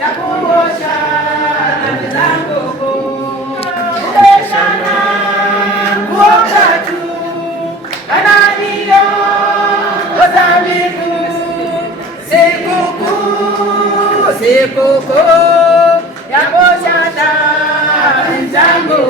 ya kuosha dhambi zangu, kuoga tu kananio ozamiku. Sikukuu ya kuosha dhambi zangu.